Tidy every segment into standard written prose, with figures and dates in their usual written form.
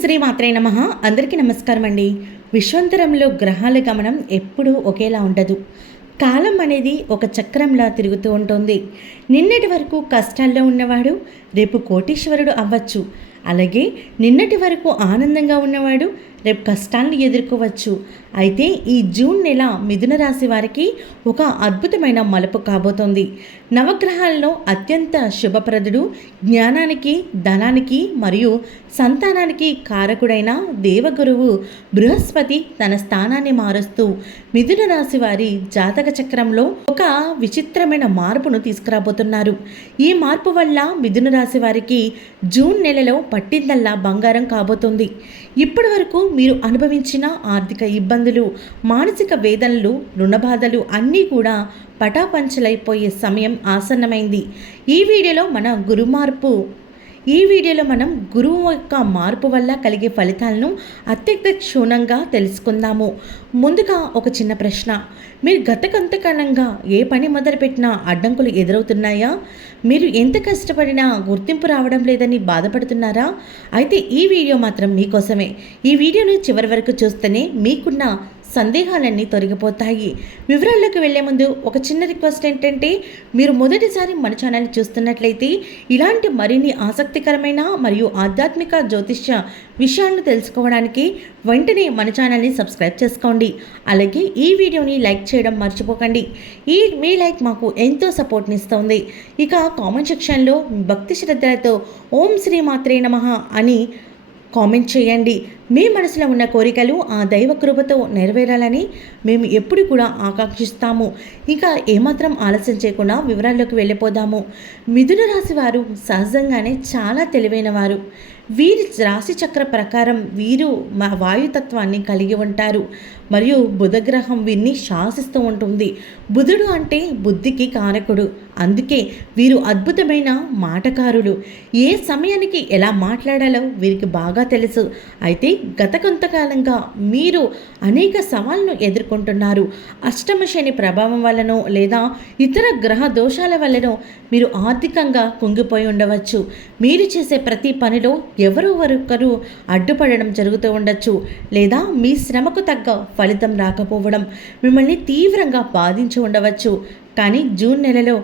శ్రీ మాత్రే నమః. అందరికీ నమస్కారం అండి. విశ్వంతరంలో గ్రహాల గమనం ఎప్పుడూ ఒకేలా ఉండదు. కాలం అనేది ఒక చక్రంలా తిరుగుతూ ఉంటుంది. నిన్నటి వరకు కష్టాల్లో ఉన్నవాడు రేపు కోటీశ్వరుడు అవ్వచ్చు. అలాగే నిన్నటి వరకు ఆనందంగా ఉన్నవాడు రేపు కష్టాలను ఎదుర్కోవచ్చు. అయితే ఈ జూన్ నెల మిథున రాశి వారికి ఒక అద్భుతమైన మలుపు కాబోతోంది. నవగ్రహాల్లో అత్యంత శుభప్రదుడు, జ్ఞానానికి, ధనానికి మరియు సంతానానికి కారకుడైన దేవగురువు బృహస్పతి తన స్థానాన్ని మారుస్తూ మిథున రాశి వారి జాతక చక్రంలో ఒక విచిత్రమైన మార్పును తీసుకురాబోతున్నారు. ఈ మార్పు వల్ల మిథున రాశి వారికి జూన్ నెలలో పట్టిందల్లా బంగారం కాబోతుంది. ఇప్పటి వరకు మీరు అనుభవించిన ఆర్థిక ఇబ్బందులు, మానసిక వేదనలు, రుణబాధలు అన్నీ కూడా పటాపంచలైపోయే సమయం ఆసన్నమైంది. ఈ వీడియోలో మనం గురువు యొక్క మార్పు వల్ల కలిగే ఫలితాలను అత్యంత క్షుణ్ణంగా తెలుసుకుందాము. ముందుగా ఒక చిన్న ప్రశ్న. మీరు గత కొంతకాలంగా ఏ పని మొదలుపెట్టినా అడ్డంకులు ఎదురవుతున్నాయా? మీరు ఎంత కష్టపడినా గుర్తింపు రావడం లేదని బాధపడుతున్నారా? అయితే ఈ వీడియో మాత్రం మీకోసమే. ఈ వీడియోను చివరి వరకు చూస్తేనే మీకున్న సందేహాలన్నీ తొలగిపోతాయి. వివరాల్లోకి వెళ్లే ముందు ఒక చిన్న రిక్వెస్ట్ ఏంటంటే, మీరు మొదటిసారి మన ఛానల్ చూస్తున్నట్లయితే ఇలాంటి మరిన్ని ఆసక్తికరమైన మరియు ఆధ్యాత్మిక జ్యోతిష్య విషయాలను తెలుసుకోవడానికి వెంటనే మన ఛానల్ని సబ్స్క్రైబ్ చేసుకోండి. అలాగే ఈ వీడియోని లైక్ చేయడం మర్చిపోకండి. మీ లైక్ మాకు ఎంతో సపోర్ట్ని ఇస్తుంది. ఇక కామెంట్ సెక్షన్లో భక్తి శ్రద్ధలతో ఓం శ్రీ మాత్రే నమః అని కామెంట్ చేయండి. మీ మనసులో ఉన్న కోరికలు ఆ దైవ కృపతో నెరవేరాలని మేము ఎప్పుడు కూడా ఆకాంక్షిస్తాము. ఇంకా ఏమాత్రం ఆలస్యం చేయకుండా వివరాల్లోకి వెళ్ళిపోదాము. మిథున రాశి వారు సహజంగానే చాలా తెలివైన వారు. వీరి రాశి చక్ర ప్రకారం వీరు వాయుతత్వాన్ని కలిగి ఉంటారు మరియు బుధగ్రహం వీరిని శాసిస్తూ ఉంటుంది. బుధుడు అంటే బుద్ధికి కారకుడు. అందుకే వీరు అద్భుతమైన మాటకారులు. ఏ సమయానికి ఎలా మాట్లాడాలో వీరికి బాగా తెలుసు. అయితే గత కొంతకాలంగా మీరు అనేక సవాళ్ళను ఎదుర్కొంటున్నారు. అష్టమ శని ప్రభావం వల్లనో లేదా ఇతర గ్రహ దోషాల వల్లనో మీరు ఆర్థికంగా కుంగిపోయి ఉండవచ్చు. మీరు చేసే ప్రతి పనిలో ఎవరో ఒకరు అడ్డుపడడం జరుగుతూ ఉండొచ్చు. లేదా మీ శ్రమకు తగ్గ ఫలితం రాకపోవడం మిమ్మల్ని తీవ్రంగా బాధించి ఉండవచ్చు. కానీ జూన్ నెలలో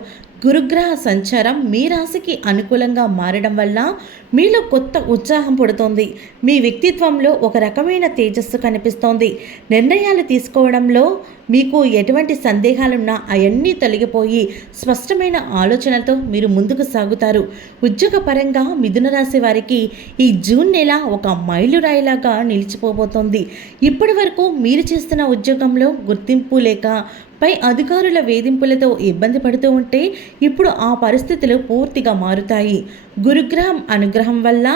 గురుగ్రహ సంచారం మీ రాశికి అనుకూలంగా మారడం వల్ల మీలో కొత్త ఉత్సాహం పుడుతోంది. మీ వ్యక్తిత్వంలో ఒక రకమైన తేజస్సు కనిపిస్తోంది. నిర్ణయాలు తీసుకోవడంలో మీకు ఎటువంటి సందేహాలున్నా అవన్నీ తొలగిపోయి స్పష్టమైన ఆలోచనలతో మీరు ముందుకు సాగుతారు. ఉద్యోగపరంగా మిథున రాశి వారికి ఈ జూన్ నెల ఒక మైలురాయిలాగా నిలిచిపోబోతోంది. ఇప్పటి వరకు మీరు చేస్తున్న ఉద్యోగంలో గుర్తింపు లేక పై అధికారుల వేధింపులతో ఇబ్బంది పడుతూ ఉంటే ఇప్పుడు ఆ పరిస్థితులు పూర్తిగా మారుతాయి. గురుగ్రహం అనుగ్రహం వల్ల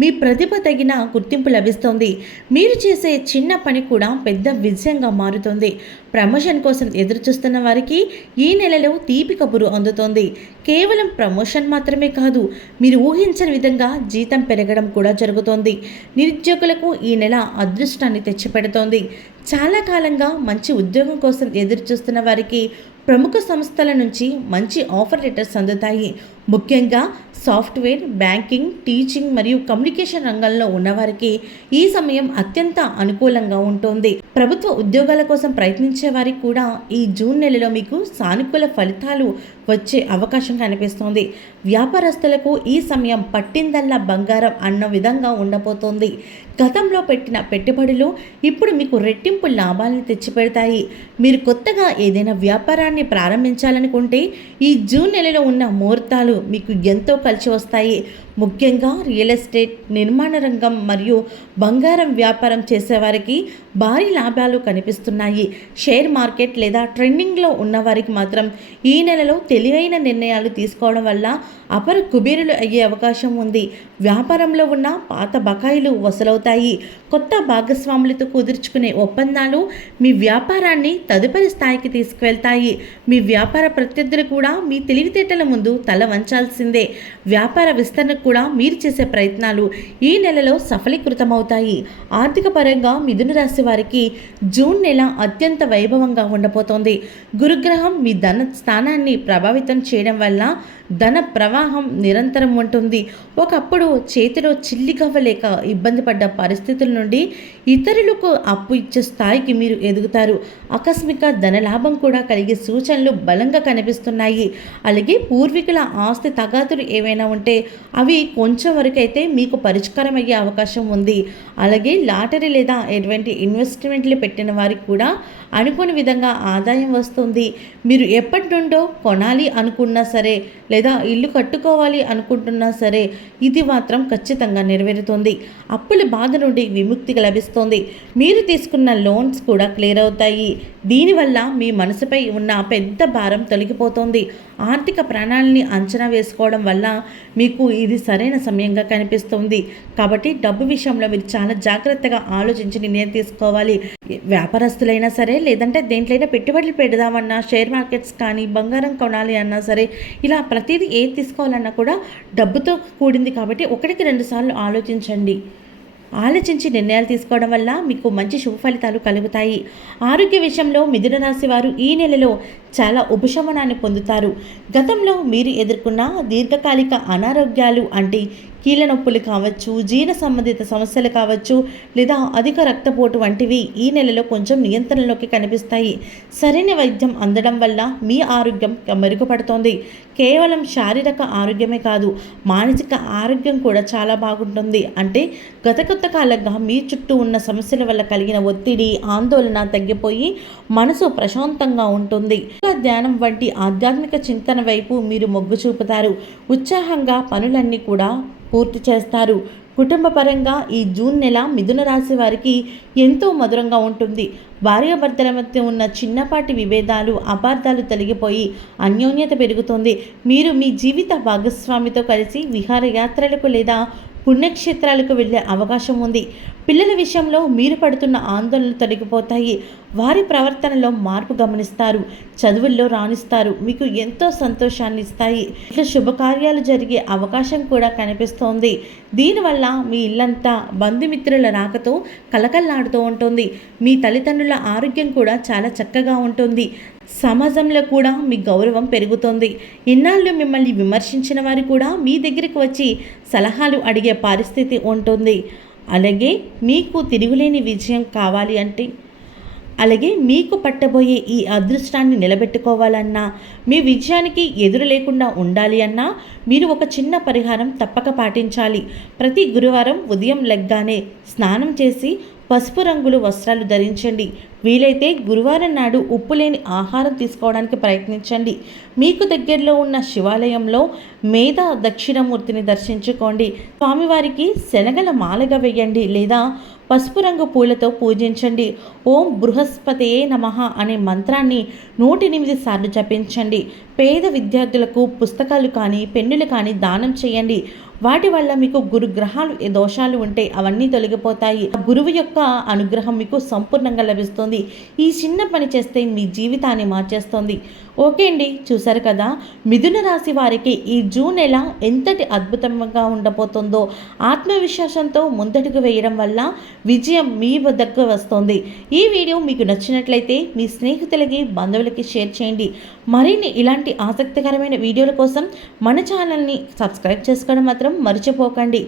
మీ ప్రతిభ తగిన గుర్తింపు లభిస్తుంది. మీరు చేసే చిన్న పని కూడా పెద్ద విజయంగా మారుతుంది. ప్రమోషన్ కోసం ఎదురుచూస్తున్న వారికి ఈ నెలలో తీపి కబురు అందుతోంది. కేవలం ప్రమోషన్ మాత్రమే కాదు, మీరు ఊహించని విధంగా జీతం పెరగడం కూడా జరుగుతోంది. నిరుద్యోగులకు ఈ నెల అదృష్టాన్ని తెచ్చిపెడుతోంది. చాలా కాలంగా మంచి ఉద్యోగం కోసం ఎదురుచూస్తున్న వారికి ప్రముఖ సంస్థల నుంచి మంచి ఆఫర్ లెటర్స్ అందుతాయి. ముఖ్యంగా సాఫ్ట్వేర్, బ్యాంకింగ్, టీచింగ్ మరియు కమ్యూనికేషన్ రంగంలో ఉన్నవారికి ఈ సమయం అత్యంత అనుకూలంగా ఉంటుంది. ప్రభుత్వ ఉద్యోగాల కోసం ప్రయత్నించే వారికి కూడా ఈ జూన్ నెలలో మీకు సానుకూల ఫలితాలు వచ్చే అవకాశం కనిపిస్తోంది. వ్యాపారస్తులకు ఈ సమయం పట్టిందల్లా బంగారం అన్న విధంగా ఉండబోతోంది. గతంలో పెట్టిన పెట్టుబడులు ఇప్పుడు మీకు రెట్టింపు లాభాలను తెచ్చిపెడతాయి. మీరు కొత్తగా ఏదైనా వ్యాపారాన్ని ప్రారంభించాలనుకుంటే ఈ జూన్ నెలలో ఉన్న ముహూర్తాలు మీకు ఎంతో కలిసి వస్తాయి. ముఖ్యంగా రియల్ ఎస్టేట్, నిర్మాణ రంగం మరియు బంగారం వ్యాపారం చేసేవారికి భారీ లాభాలు కనిపిస్తున్నాయి. షేర్ మార్కెట్ లేదా ట్రెండింగ్లో ఉన్నవారికి మాత్రం ఈ నెలలో తెలివైన నిర్ణయాలు తీసుకోవడం వల్ల అపర కుబేరులు అయ్యే అవకాశం ఉంది. వ్యాపారంలో ఉన్న పాత బకాయిలు వసూలవుతాయి. కొత్త భాగస్వాములతో కుదుర్చుకునే ఒప్పందాలు మీ వ్యాపారాన్ని తదుపరి స్థాయికి తీసుకువెళ్తాయి. మీ వ్యాపార ప్రత్యర్థులు కూడా మీ తెలివితేటల ముందు తల వంచాల్సిందే. వ్యాపార విస్తరణ కూడా మీరు చేసే ప్రయత్నాలు ఈ నెలలో సఫలీకృతమవుతాయి. ఆర్థిక పరంగా మిథున రాశి వారికి జూన్ నెల అత్యంత వైభవంగా ఉండబోతోంది. గురుగ్రహం మీ ధన స్థానాన్ని ప్రభావితం చేయడం వల్ల ధన ప్రవాహం ఉత్సాహం నిరంతరం ఉంటుంది. ఒకప్పుడు చేతిలో చిల్లిగవ్వలేక ఇబ్బంది పడ్డ పరిస్థితుల నుండి ఇతరులకు అప్పు ఇచ్చే స్థాయికి మీరు ఎదుగుతారు. ఆకస్మిక ధనలాభం కూడా కలిగే సూచనలు బలంగా కనిపిస్తున్నాయి. అలాగే పూర్వీకుల ఆస్తి తగాదులు ఏవైనా ఉంటే అవి కొంచెం వరకైతే మీకు పరిష్కారం అయ్యే అవకాశం ఉంది. అలాగే లాటరీ లేదా ఎటువంటి ఇన్వెస్ట్మెంట్లు పెట్టిన వారికి కూడా అనుకోని విధంగా ఆదాయం వస్తుంది. మీరు ఎప్పటి నుండో కొనాలి అనుకున్నా సరే లేదా ఇల్లు కట్టుకోవాలి అనుకుంటున్నా సరే ఇది మాత్రం ఖచ్చితంగా నెరవేరుతుంది. అప్పుల బాధ నుండి విముక్తి లభిస్తుంది. మీరు తీసుకున్న లోన్స్ కూడా క్లియర్ అవుతాయి. దీనివల్ల మీ మనసుపై ఉన్న పెద్ద భారం తొలగిపోతుంది. ఆర్థిక ప్రణాళికని అంచనా వేసుకోవడం వల్ల మీకు ఇది సరైన సమయంగా కనిపిస్తుంది. కాబట్టి డబ్బు విషయంలో మీరు చాలా జాగ్రత్తగా ఆలోచించి నిర్ణయం తీసుకోవాలి. వ్యాపారస్తులైనా సరే లేదంటే దేంట్లైనా పెట్టుబడులు పెడదామన్నా, షేర్ మార్కెట్స్ కానీ, బంగారం కొనాలి అన్నా సరే ఇలా ప్రతిదీ ఏది తీసుకోవాలన్నా కూడా డబ్బుతో కూడింది. కాబట్టి ఒకటికి 2 సార్లు ఆలోచించి నిర్ణయాలు తీసుకోవడం వల్ల మీకు మంచి శుభ ఫలితాలు కలుగుతాయి. ఆరోగ్య విషయంలో మిథున రాశి వారు ఈ నెలలో చాలా ఉపశమనాన్ని పొందుతారు. గతంలో మీరు ఎదుర్కొన్న దీర్ఘకాలిక అనారోగ్యాలు అంటే కీళ్ళ నొప్పులు కావచ్చు, జీర్ణ సంబంధిత సమస్యలు కావచ్చు, లేదా అధిక రక్తపోటు వంటివి ఈ నెలలో కొంచెం నియంత్రణలోకి కనిపిస్తాయి. సరైన వైద్యం అందడం వల్ల మీ ఆరోగ్యం మెరుగుపడుతోంది. కేవలం శారీరక ఆరోగ్యమే కాదు, మానసిక ఆరోగ్యం కూడా చాలా బాగుంటుంది. అంటే గత కొంతకాలంగా మీ చుట్టూ ఉన్న సమస్యల వల్ల కలిగిన ఒత్తిడి, ఆందోళన తగ్గిపోయి మనసు ప్రశాంతంగా ఉంటుంది. ధ్యానం వంటి ఆధ్యాత్మిక చింతన వైపు మీరు మొగ్గు చూపుతారు. ఉత్సాహంగా పనులన్నీ కూడా పూర్తి చేస్తారు. కుటుంబ పరంగా ఈ జూన్ నెల మిథున రాశి వారికి ఎంతో మధురంగా ఉంటుంది. భార్యాభర్తల మధ్య ఉన్న చిన్నపాటి విభేదాలు, అపార్థాలు తొలగిపోయి అన్యోన్యత పెరుగుతుంది. మీరు మీ జీవిత భాగస్వామితో కలిసి విహారయాత్రలకు లేదా పుణ్యక్షేత్రాలకు వెళ్ళే అవకాశం ఉంది. పిల్లల విషయంలో మీరు పడుతున్న ఆందోళనలు తొలగిపోతాయి. వారి ప్రవర్తనలో మార్పు గమనిస్తారు. చదువుల్లో రాణిస్తారు. మీకు ఎంతో సంతోషాన్ని ఇస్తాయి. ఇక శుభకార్యాలు జరిగే అవకాశం కూడా కనిపిస్తోంది. దీనివల్ల మీ ఇల్లంతా బంధుమిత్రుల రాకతో కలకల్లాడుతూ ఉంటుంది. మీ తల్లిదండ్రుల ఆరోగ్యం కూడా చాలా చక్కగా ఉంటుంది. సమాజంలో కూడా మీ గౌరవం పెరుగుతుంది. ఇన్నాళ్ళు మిమ్మల్ని విమర్శించిన వారు కూడా మీ దగ్గరికి వచ్చి సలహాలు అడిగే పరిస్థితి ఉంటుంది. అలాగే మీకు తిరుగులేని విజయం కావాలి అంటే, అలాగే మీకు పట్టబోయే ఈ అదృష్టాన్ని నిలబెట్టుకోవాలన్నా, మీ విజయానికి ఎదురు లేకుండా ఉండాలి అన్నా మీరు ఒక చిన్న పరిహారం తప్పక పాటించాలి. ప్రతి గురువారం ఉదయం లెగ్గానే స్నానం చేసి పసుపు రంగులు వస్త్రాలు ధరించండి. వీలైతే గురువారం నాడు ఉప్పు లేని ఆహారం తీసుకోవడానికి ప్రయత్నించండి. మీకు దగ్గరలో ఉన్న శివాలయంలో మేధా దక్షిణమూర్తిని దర్శించుకోండి. స్వామివారికి శనగల మాలగా వేయండి లేదా పసుపు రంగు పూలతో పూజించండి. ఓం బృహస్పతయే నమః అనే మంత్రాన్ని 108 సార్లు జపించండి. పేద విద్యార్థులకు పుస్తకాలు కానీ పెన్నులు కానీ దానం చేయండి. వాటి వల్ల మీకు గురుగ్రహాలు దోషాలు ఉంటే అవన్నీ తొలగిపోతాయి. గురువు యొక్క అనుగ్రహం మీకు సంపూర్ణంగా లభిస్తుంది. ఈ చిన్న పని చేస్తే మీ జీవితాన్ని మార్చేస్తుంది. ఓకే అండి, చూసారు కదా మిథున రాశి వారికి ఈ జూన్ నెల ఎంతటి అద్భుతంగా ఉండబోతుందో. ఆత్మవిశ్వాసంతో ముందడుగు వేయడం వల్ల విజయం మీ వద్దకు వస్తుంది. ఈ వీడియో మీకు నచ్చినట్లయితే మీ స్నేహితులకి, బంధువులకి షేర్ చేయండి. మరిన్ని ఇలాంటి ఆసక్తికరమైన వీడియోల కోసం మన ఛానల్ని సబ్స్క్రైబ్ చేసుకోవడం మాత్రం మర్చిపోకండి.